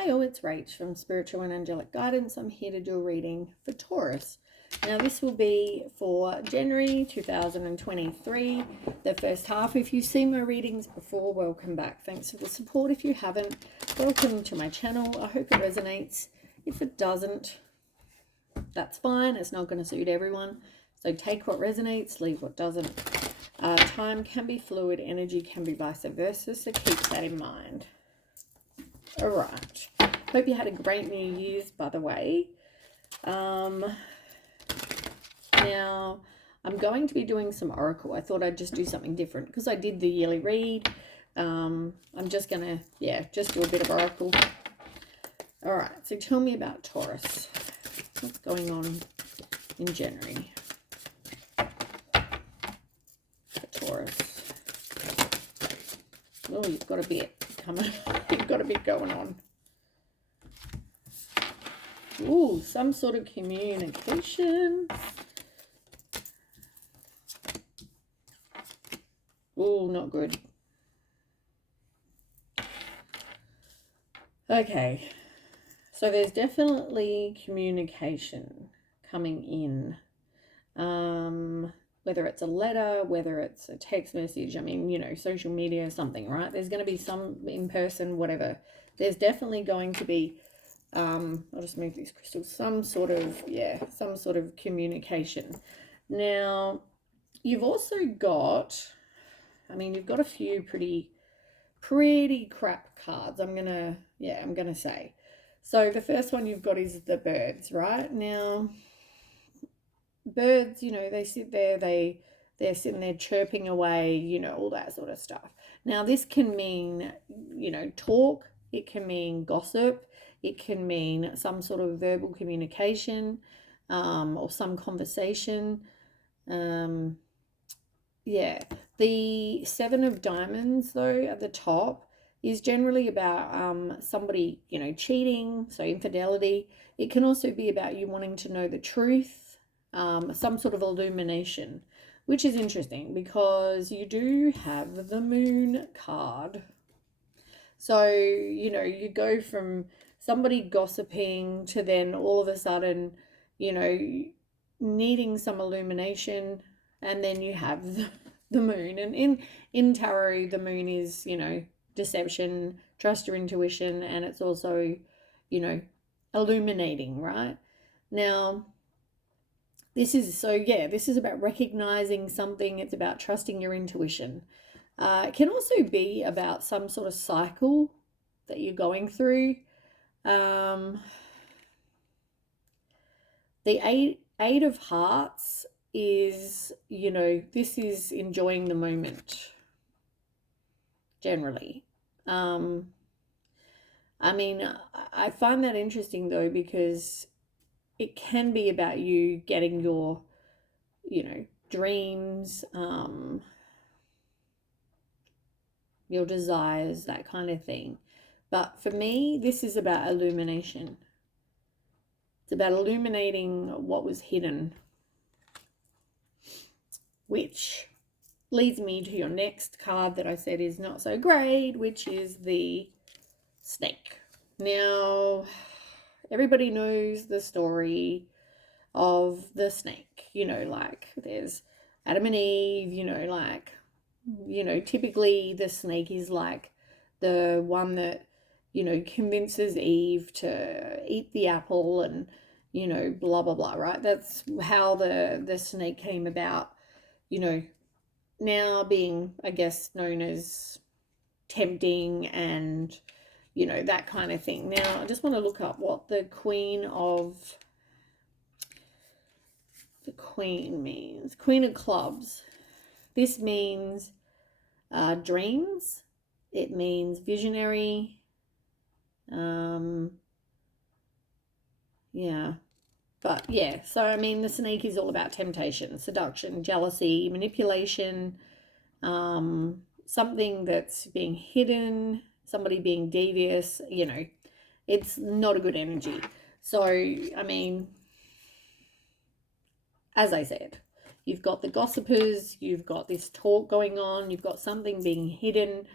Hi all, it's Rach from Spiritual and Angelic Guidance. I'm here to do a reading for Taurus. Now this will be for January 2023, the first half. If you've seen my readings before, welcome back. Thanks for the support. If you haven't, welcome to my channel. I hope it resonates. If it doesn't, that's fine. It's not going to suit everyone. So take what resonates, leave what doesn't. Time can be fluid, energy can be vice versa, so keep that in mind. All right. Hope you had a great New Year's, by the way. Now, I'm going to be doing some Oracle. I thought I'd just do something different because I did the yearly read. I'm just going to, just do a bit of Oracle. All right. So tell me about Taurus. What's going on in January for Taurus? Oh, you've got a bit coming. You've got a bit going on. Ooh, some sort of communication. Ooh, not good. Okay. So there's definitely communication coming in. Whether it's a letter, whether it's a text message, I mean, you know, social media or something, right? There's going to be some in person, whatever. There's definitely going to be, I'll just move these crystals, some sort of communication. Now, you've also got, I mean, you've got a few pretty crap cards, I'm gonna say. So the first one you've got is the birds, right? Now, birds, you know, they sit there, they're sitting there chirping away, you know, all that sort of stuff. Now, this can mean, you know, talk. It can mean gossip. It can mean some sort of verbal communication, or some conversation. The Seven of Diamonds, though, at the top is generally about somebody, you know, cheating, so infidelity. It can also be about you wanting to know the truth, some sort of illumination, which is interesting because you do have the Moon card. So, you know, you go from somebody gossiping to then all of a sudden, you know, needing some illumination, and then you have the Moon. And in tarot, the Moon is, you know, deception, trust your intuition, and it's also, you know, illuminating, right? Now, this is about recognizing something. It's about trusting your intuition. It can also be about some sort of cycle that you're going through. The Eight of Hearts is, you know, this is enjoying the moment generally. I mean, I find that interesting though, because it can be about you getting your, you know, dreams, your desires, that kind of thing. But for me, this is about illumination. It's about illuminating what was hidden, which leads me to your next card that I said is not so great, which is the Snake. Now, everybody knows the story of the snake. You know, like there's Adam and Eve, you know, like, you know, typically the snake is like the one that, you know, convinces Eve to eat the apple and, you know, blah, blah, blah, right? That's how the snake came about, you know, now being, I guess, known as tempting and, you know, that kind of thing. Now, I just want to look up what the Queen means. Queen of Clubs. This means dreams. It means visionary. But yeah, so I mean, the snake is all about temptation, seduction, jealousy, manipulation, something that's being hidden, somebody being devious, you know, it's not a good energy. So, I mean, as I said, you've got the gossipers, you've got this talk going on, you've got something being hidden,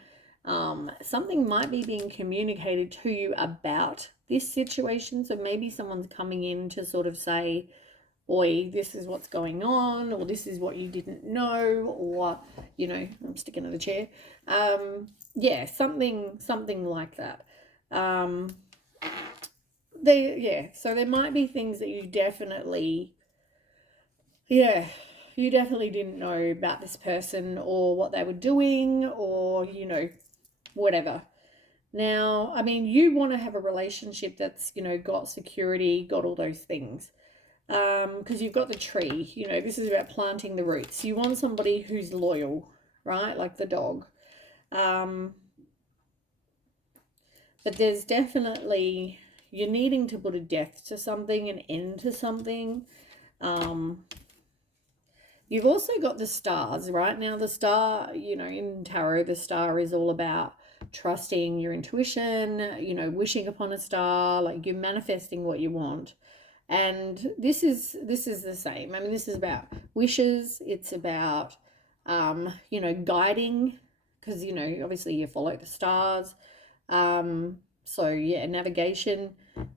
Something might be being communicated to you about this situation. So maybe someone's coming in to sort of say, oi, this is what's going on, or this is what you didn't know, or, you know, I'm sticking to the chair. Yeah, something like that. So there might be things that you definitely didn't know about this person, or what they were doing, or, you know, whatever. Now, I mean, you want to have a relationship that's, you know, got security, got all those things. Because you've got the tree, you know, this is about planting the roots. You want somebody who's loyal, right? Like the dog. But there's definitely, you're needing to put a death to something, an end to something. You've also got the stars, right? Now, the star, you know, in tarot, the star is all about trusting your intuition, you know, wishing upon a star, like you're manifesting what you want. And this is the same. I mean, this is about wishes. It's about, you know, guiding, because, you know, obviously you follow the stars. So yeah, navigation.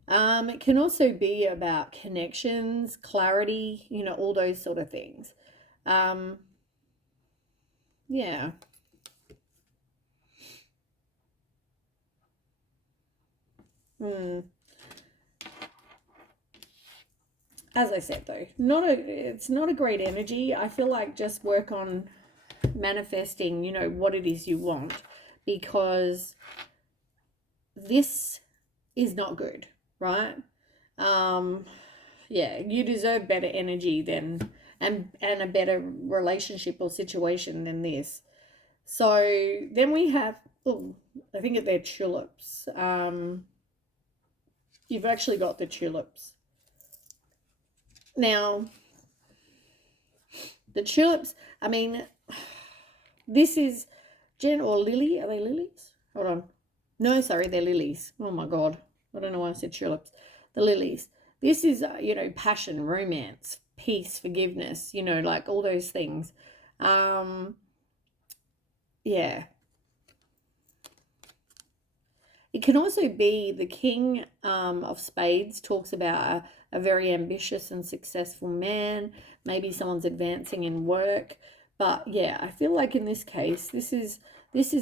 It can also be about connections, clarity, you know, all those sort of things. Yeah. As I said though, it's not a great energy. I feel like just work on manifesting, you know, what it is you want, because this is not good, right? Yeah, you deserve better energy than and a better relationship or situation than this. So then we have, oh, I think they're tulips. You've actually got the tulips. Now, the tulips, I mean, this is Jen or Lily. Are they lilies? Hold on. No, sorry, they're lilies. Oh my God. I don't know why I said tulips. The lilies. This is, you know, passion, romance, peace, forgiveness, you know, like all those things. Yeah. It can also be the King of Spades talks about a very ambitious and successful man. Maybe someone's advancing in work. But yeah, I feel like in this case, this is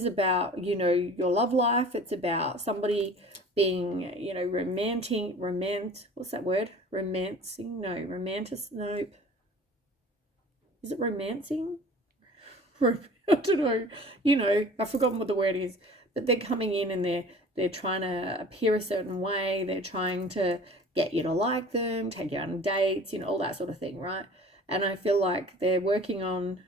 about, you know, your love life. It's about somebody being, you know, what's that word? Romancing? No, nope. Is it romancing? I don't know. You know, I've forgotten what the word is. But they're coming in and they're trying to appear a certain way. They're trying to get you to like them, take you on dates, you know, all that sort of thing, right? And I feel like they're working on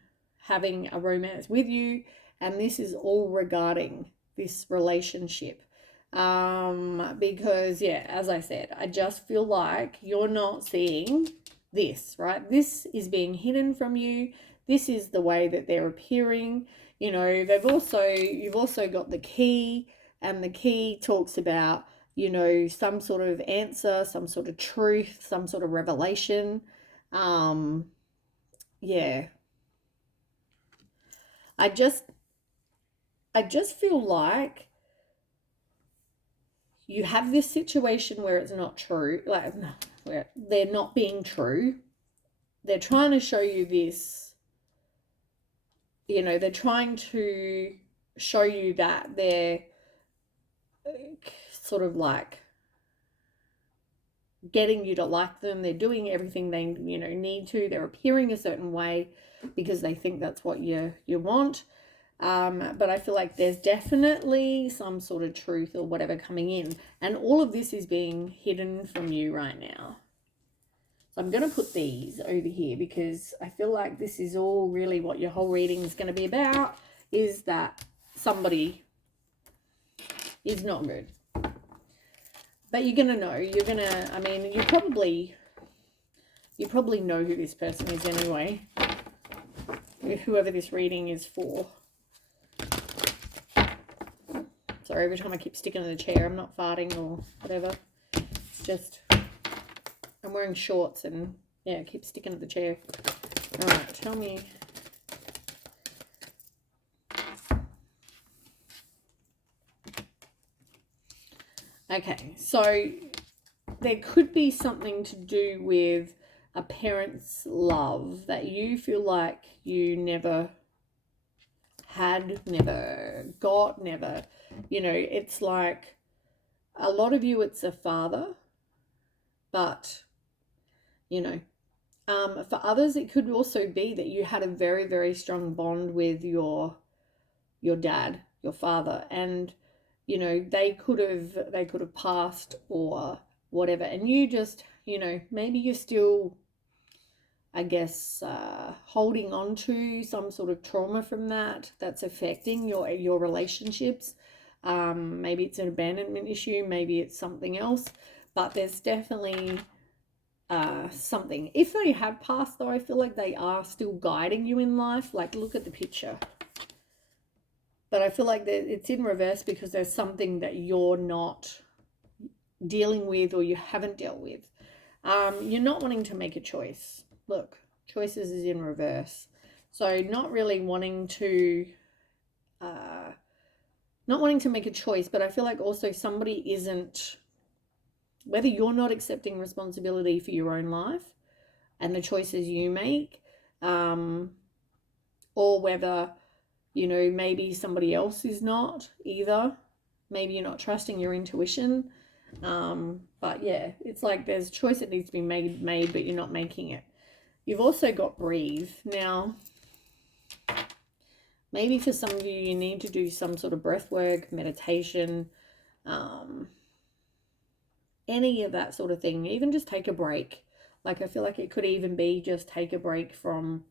having a romance with you, and this is all regarding this relationship. Because yeah, as I said, I just feel like you're not seeing this, right? This is being hidden from you. This is the way that they're appearing. You know, you've also got the key, and the key talks about, you know, some sort of answer, some sort of truth, some sort of revelation. Yeah. I just feel like you have this situation where it's not true, like where they're not being true. They're trying to show you this, you know, they're trying to show you that they're sort of like getting you to like them. They're doing everything they, you know, need to. They're appearing a certain way because they think that's what you want. But I feel like there's definitely some sort of truth or whatever coming in, and all of this is being hidden from you right now. So I'm going to put these over here because I feel like this is all really what your whole reading is going to be about, is that somebody is not good. But you're going to know. I mean, you probably know who this person is anyway. Whoever this reading is for. Sorry, every time I keep sticking to the chair, I'm not farting or whatever. It's just, I'm wearing shorts and, yeah, I keep sticking to the chair. All right, tell me. Okay, so there could be something to do with a parent's love that you feel like you never had, never got, never, it's like a lot of you, it's a father, but, you know, for others, it could also be that you had a very, very strong bond with your dad, your father, and they could have passed or whatever, and you just maybe you're still, I guess, holding on to some sort of trauma from that's affecting your relationships. Maybe it's an abandonment issue, maybe it's something else, but there's definitely something. If they have passed, though, I feel like they are still guiding you in life. Like, look at the picture. But I feel like it's in reverse because there's something that you're not dealing with or you haven't dealt with. You're not wanting to make a choice. Look, choices is in reverse. So not really wanting to, not wanting to make a choice, but I feel like also somebody isn't, whether you're not accepting responsibility for your own life and the choices you make, or whether, maybe somebody else is not either. Maybe you're not trusting your intuition. But yeah, it's like there's a choice that needs to be made, but you're not making it. You've also got breathe. Now, maybe for some of you, you need to do some sort of breath work, meditation, any of that sort of thing. Even just take a break. Like, I feel like it could even be just take a break from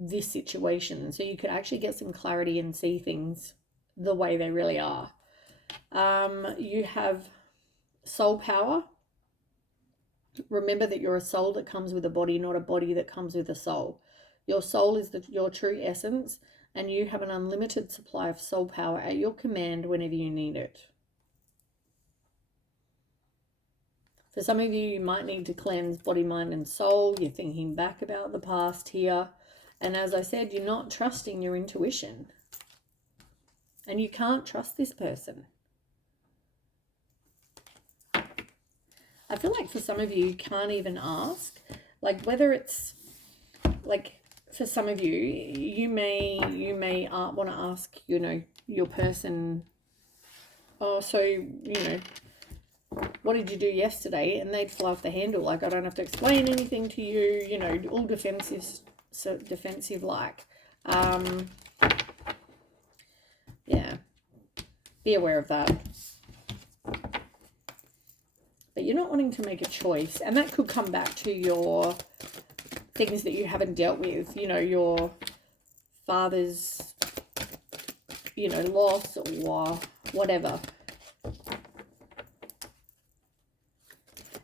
this situation so you could actually get some clarity and see things the way they really are. You have soul power. Remember that you're a soul that comes with a body, not a body that comes with a soul. Your soul is your true essence, and you have an unlimited supply of soul power at your command whenever you need it. For some of you, you might need to cleanse body, mind, and soul. You're thinking back about the past here. And as I said, you're not trusting your intuition. And you can't trust this person. I feel like for some of you, you can't even ask. Like, whether it's, like, for some of you, you may want to ask, your person, oh, so, what did you do yesterday? And they'd fly off the handle. Like, I don't have to explain anything to you, all defensive, like. Yeah. Be aware of that. But you're not wanting to make a choice. And that could come back to your things that you haven't dealt with. Your father's, loss or whatever.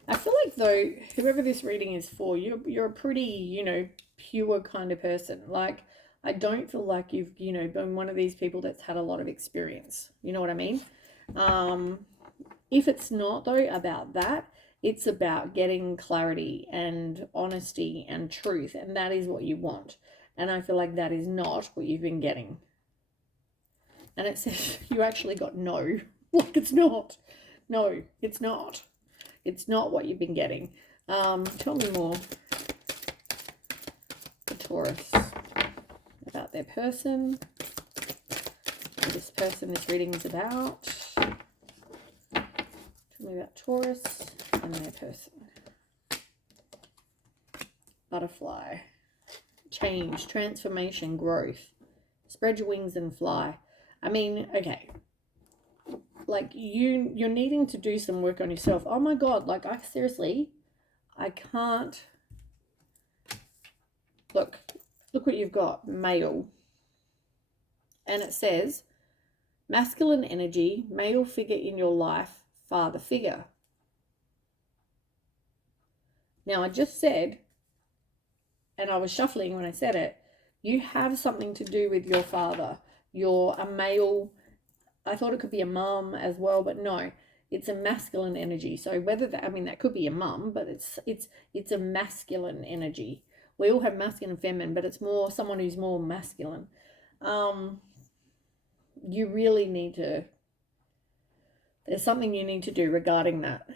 I feel like, though, whoever this reading is for, you're a pretty, pure kind of person. Like, I don't feel like you've, been one of these people that's had a lot of experience. You know what I mean? If it's not, though, about that, it's about getting clarity and honesty and truth. And that is what you want. And I feel like that is not what you've been getting. And it says you actually got no. Like, it's not. No, it's not. It's not what you've been getting. Tell me more. The Taurus. About their person. What this person this reading is about. Tell me about Taurus and their person. Butterfly. Change, transformation, growth. Spread your wings and fly. I mean, okay. Like, you're needing to do some work on yourself. Oh my God, like, I can't. Look what you've got, male. And it says, masculine energy, male figure in your life, father figure. Now, I just said, and I was shuffling when I said it, you have something to do with your father. You're a male. I thought it could be a mum as well, but no, it's a masculine energy. So whether that could be a mum, but it's a masculine energy. We all have masculine and feminine, but it's more someone who's more masculine. You really need to There's something you need to do regarding that.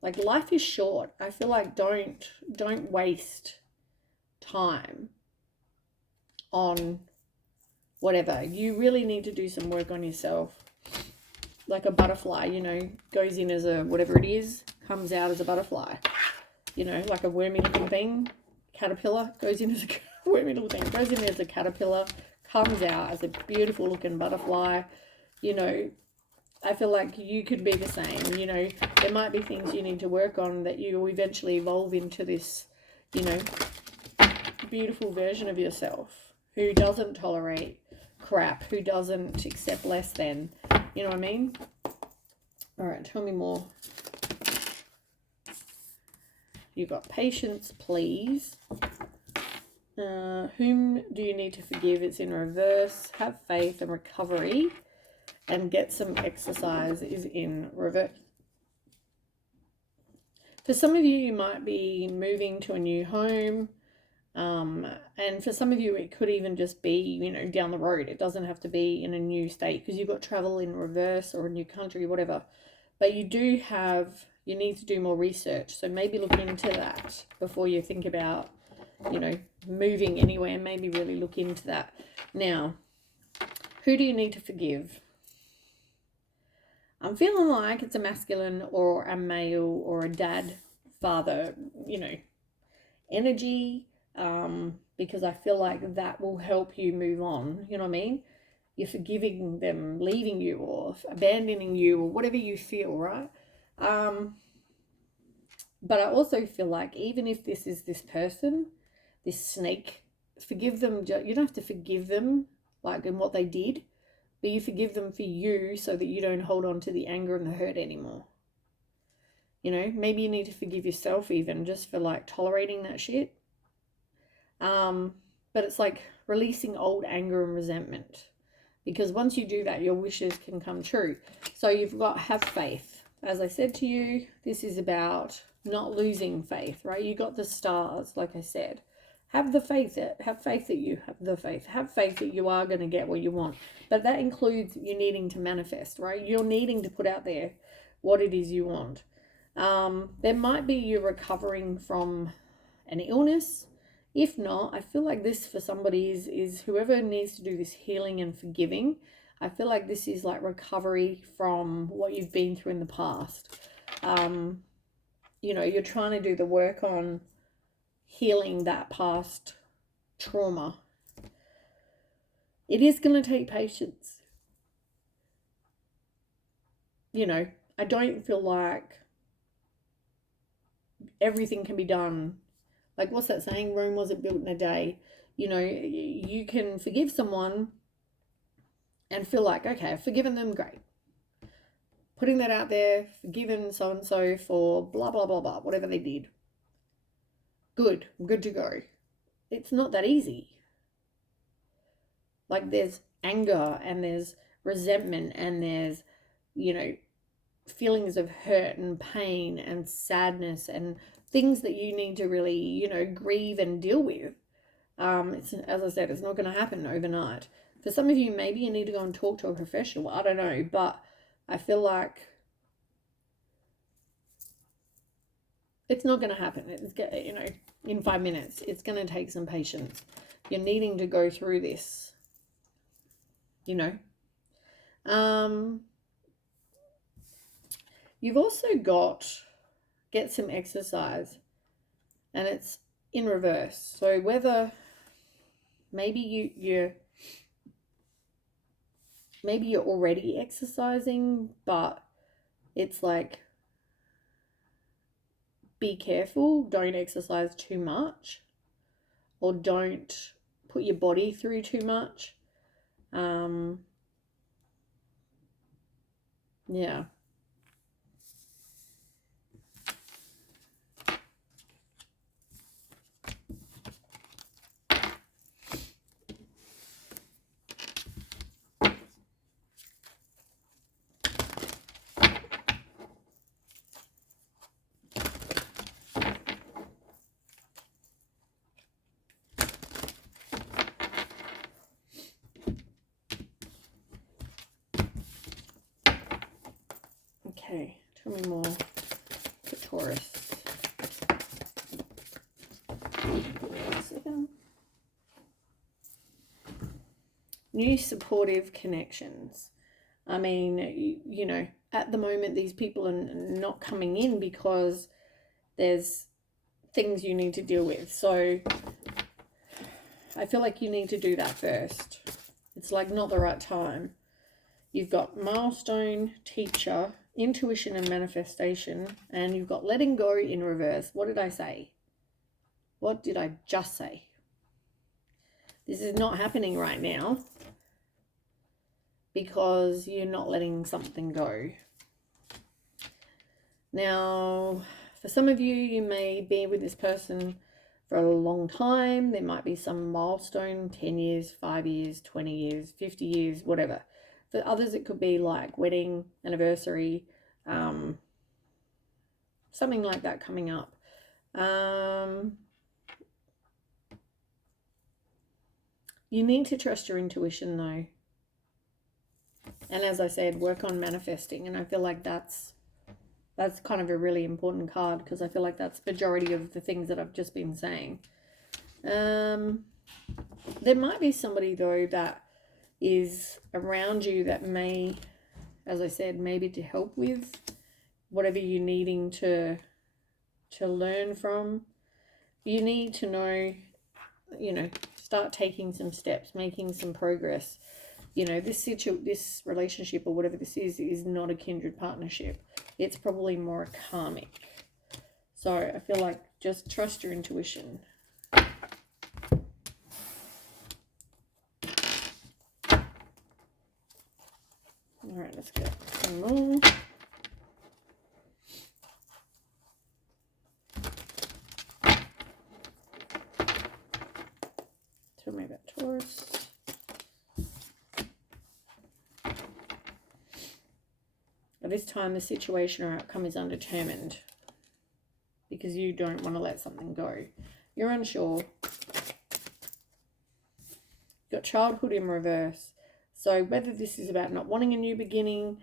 Like, life is short. I feel like don't waste time on whatever. You really need to do some work on yourself. Like a butterfly, you know, goes in as a whatever it is, comes out as a butterfly. You know, like a wormy looking thing. Caterpillar goes in as a wormy little thing, goes in as a caterpillar, comes out as a beautiful looking butterfly. You know, I feel like you could be the same. You know, there might be things you need to work on that you will eventually evolve into this, you know, beautiful version of yourself who doesn't tolerate crap, who doesn't accept less than. You know what I mean? All right, tell me more. You've got patience, please. Whom do you need to forgive? It's in reverse. Have faith and recovery. And get some exercise is in reverse. For some of you, you might be moving to a new home. And for some of you, it could even just be, you know, down the road. It doesn't have to be in a new state because you've got travel in reverse or a new country, whatever. But you need to do more research. So maybe look into that before you think about, you know, moving anywhere. Maybe really look into that. Now, who do you need to forgive? I'm feeling like it's a masculine or a male or a dad, father, you know, energy, because I feel like that will help you move on. You know what I mean? You're forgiving them leaving you or abandoning you or whatever you feel, right? But I also feel like even if this is this person, this snake, forgive them. You don't have to forgive them like in what they did, but you forgive them for you so that you don't hold on to the anger and the hurt anymore. You know, maybe you need to forgive yourself even just for like tolerating that shit. But it's like releasing old anger and resentment, because once you do that, your wishes can come true. So you've got have faith. As I said to you, this is about not losing faith, right? You got the stars, like I said. Have faith that you have the faith. Have faith that you are going to get what you want. But that includes you needing to manifest, right? You're needing to put out there what it is you want. There might be you recovering from an illness. If not, I feel like this for somebody is whoever needs to do this healing and forgiving. I feel like this is like recovery from what you've been through in the past. You know, you're trying to do the work on healing that past trauma. It is going to take patience. You know, I don't feel like everything can be done. Like, what's that saying? Rome wasn't built in a day. You know, you can forgive someone and feel like, okay, I've forgiven them, great. Putting that out there, forgiven so-and-so for blah, blah, blah, blah, whatever they did. Good, I'm good to go. It's not that easy. Like, there's anger and there's resentment and there's, you know, feelings of hurt and pain and sadness and things that you need to really, you know, grieve and deal with. It's, as I said, it's not going to happen overnight. For some of you, maybe you need to go and talk to a professional. I don't know, but I feel like it's not going to happen. It's, you know, in 5 minutes. It's going to take some patience. You're needing to go through this, you know. You've also got get some exercise, and it's in reverse. So whether maybe you're already exercising, but it's like, be careful, don't exercise too much, or don't put your body through too much. Yeah. Okay, tell me more for Taurus. New supportive connections. I mean, you know, at the moment, these people are not coming in because there's things you need to deal with. So I feel like you need to do that first. It's like not the right time. You've got milestone, teacher, intuition and manifestation, and you've got letting go in reverse. What did I say? What did I just say? This is not happening right now because you're not letting something go. Now, for some of you, you may be with this person for a long time. There might be some milestone, 10 years, 5 years, 20 years, 50 years, whatever. For others, it could be like wedding, anniversary, something like that coming up. You need to trust your intuition though. And as I said, work on manifesting. And I feel like that's kind of a really important card because I feel like that's the majority of the things that I've just been saying. There might be somebody though that is around you that may, as I said, maybe to help with whatever you're needing to learn from. You need to know, you know, start taking some steps, making some progress. You know, this relationship or whatever this is not a kindred partnership. It's probably more a karmic. So I feel like just trust your intuition. All right, let's get some more. Tell me about Taurus. At this time, the situation or outcome is undetermined because you don't want to let something go. You're unsure. You've got childhood in reverse. So whether this is about not wanting a new beginning,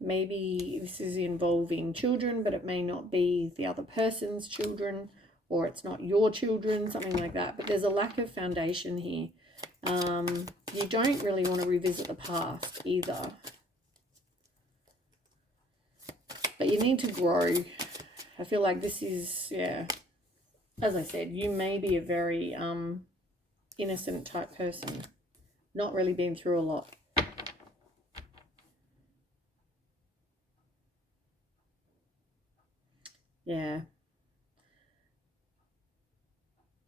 maybe this is involving children, but it may not be the other person's children, or it's not your children, something like that. But there's a lack of foundation here. You don't really want to revisit the past either. But you need to grow. I feel like this is, yeah, as I said, you may be a very innocent type person. Not really been through a lot. Yeah.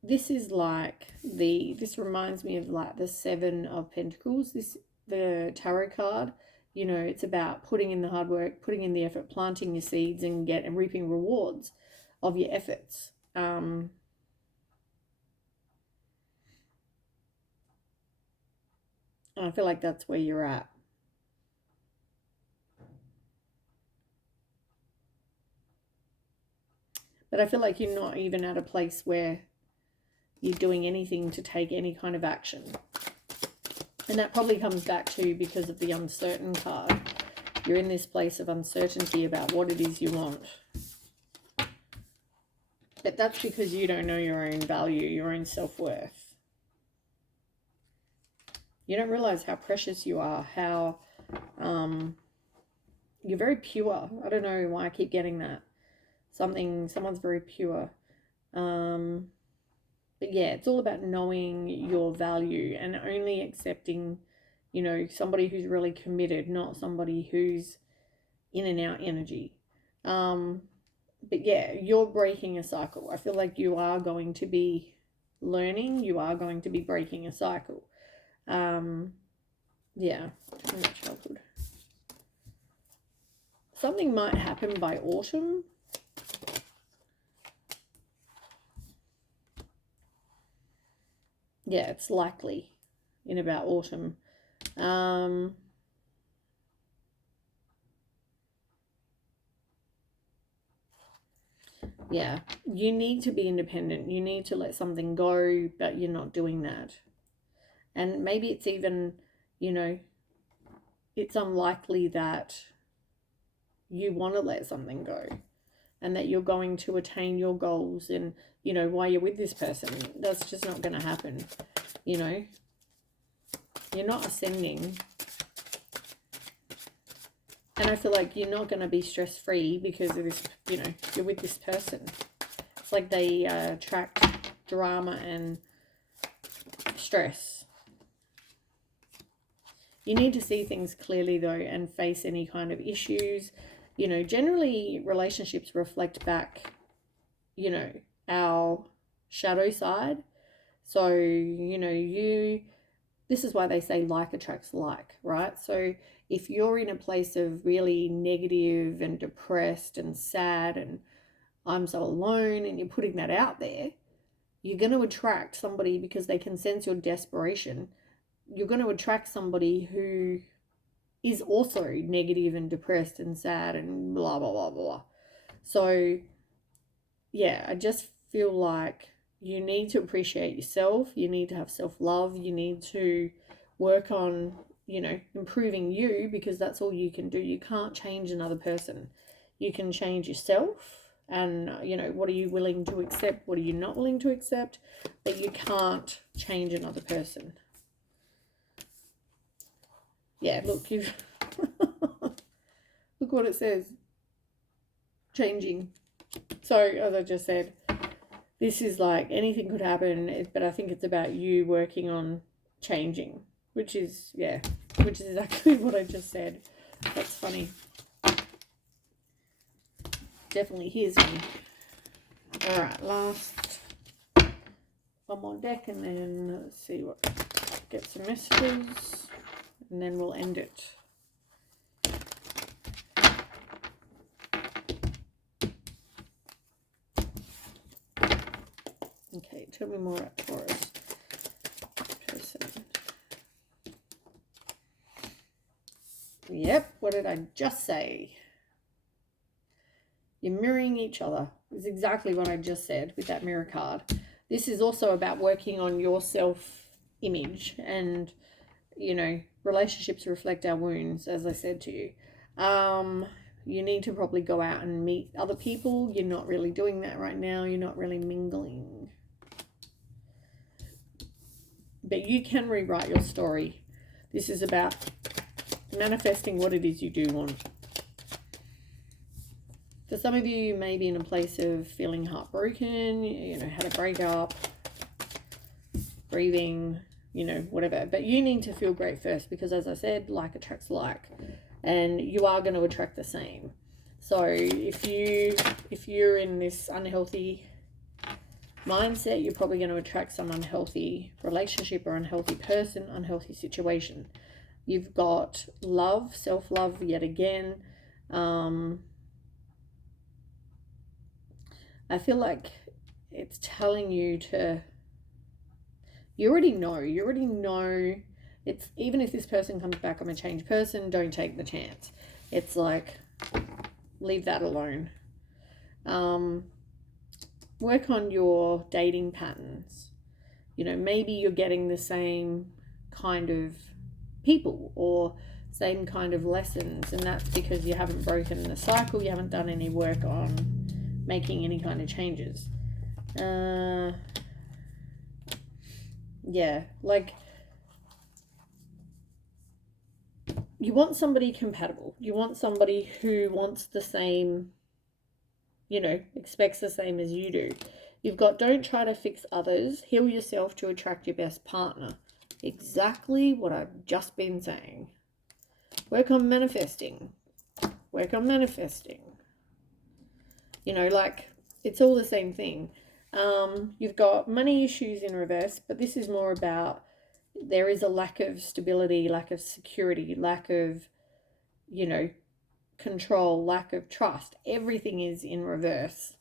This is like this reminds me of like the Seven of Pentacles. The tarot card. You know, it's about putting in the hard work, putting in the effort, planting your seeds and reaping rewards of your efforts. And I feel like that's where you're at. But I feel like you're not even at a place where you're doing anything to take any kind of action. And that probably comes back to because of the uncertain card. You're in this place of uncertainty about what it is you want. But that's because you don't know your own value, your own self-worth. You don't realize how precious you are, how you're very pure. I don't know why I keep getting that. Someone's very pure. But yeah, it's all about knowing your value and only accepting, you know, somebody who's really committed, not somebody who's in and out energy. But yeah, you're breaking a cycle. I feel like you are going to be learning. You are going to be breaking a cycle. Yeah, childhood. Something might happen by autumn. Yeah, it's likely in about autumn. Yeah, you need to be independent. You need to let something go, but you're not doing that. And maybe it's even, you know, it's unlikely that you want to let something go, and that you're going to attain your goals, and, you know, while you're with this person, that's just not going to happen. You know, you're not ascending. And I feel like you're not going to be stress-free because of this, you know, you're with this person. It's like they attract drama and stress. You need to see things clearly, though, and face any kind of issues. You know, generally relationships reflect back, you know, our shadow side. So, you know, this is why they say like attracts like, right? So if you're in a place of really negative and depressed and sad and I'm so alone, and you're putting that out there, you're going to attract somebody, because they can sense your desperation. You're going to attract somebody who is also negative and depressed and sad and blah, blah, blah, blah. So, yeah, I just feel like you need to appreciate yourself. You need to have self-love. You need to work on, you know, improving you, because that's all you can do. You can't change another person. You can change yourself. And, you know, what are you willing to accept? What are you not willing to accept? But you can't change another person. Yeah, look, you've look what it says. Changing. So, as I just said, this is like anything could happen, but I think it's about you working on changing, which is, yeah, which is exactly what I just said. That's funny. Definitely hears me. All right, last one more deck, and then let's see what, get some messages, and then we'll end it. Okay, tell me more about Taurus person. Yep, what did I just say? You're mirroring each other. It's exactly what I just said with that mirror card. This is also about working on your self-image, and, you know, relationships reflect our wounds, as I said to you. You need to probably go out and meet other people. You're not really doing that right now. You're not really mingling. But you can rewrite your story. This is about manifesting what it is you do want. For some of you, you may be in a place of feeling heartbroken, you know, had a breakup, grieving, you know, whatever. But you need to feel great first, because, as I said, like attracts like, and you are going to attract the same. So if you're in this unhealthy mindset, you're probably going to attract some unhealthy relationship or unhealthy person, unhealthy situation. You've got love, self-love yet again. I feel like it's telling you to, you already know, it's, even if this person comes back, I'm a changed person, don't take the chance. It's like, leave that alone. Work on your dating patterns. You know, maybe you're getting the same kind of people or same kind of lessons, and that's because you haven't broken the cycle. You haven't done any work on making any kind of changes. Yeah, like, you want somebody compatible. You want somebody who wants the same, you know, expects the same as you do. You've got, don't try to fix others. Heal yourself to attract your best partner. Exactly what I've just been saying. Work on manifesting. Work on manifesting. You know, like, it's all the same thing. You've got money issues in reverse, but this is more about, there is a lack of stability, lack of security, lack of, you know, control, lack of trust. Everything is in reverse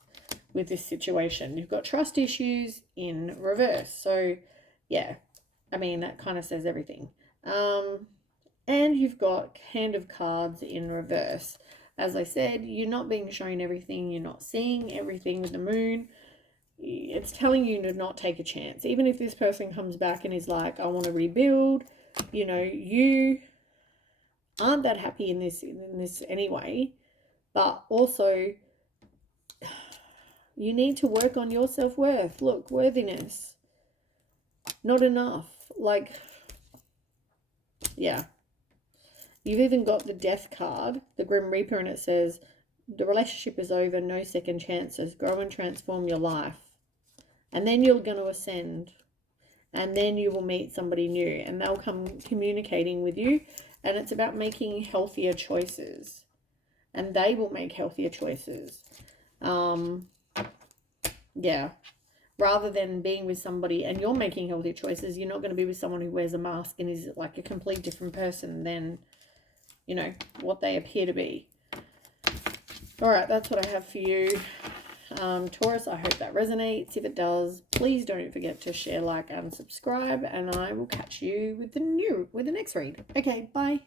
with this situation. You've got trust issues in reverse. So, yeah, I mean, that kind of says everything. And you've got Hand of Cards in reverse. As I said, you're not being shown everything. You're not seeing everything with the moon. It's telling you to not take a chance. Even if this person comes back and is like, I want to rebuild, you know, you aren't that happy in this anyway. But also, you need to work on your self-worth. Look, worthiness. Not enough. Like, yeah. You've even got the Death card, the Grim Reaper, and it says, the relationship is over, no second chances. Grow and transform your life. And then you're going to ascend. And then you will meet somebody new. And they'll come communicating with you. And it's about making healthier choices. And they will make healthier choices. Yeah. Rather than being with somebody and you're making healthier choices, you're not going to be with someone who wears a mask and is like a complete different person than, you know, what they appear to be. All right, that's what I have for you, Taurus. I hope that resonates. If it does, please don't forget to share, like, and subscribe, and I will catch you with the next read. Okay, bye.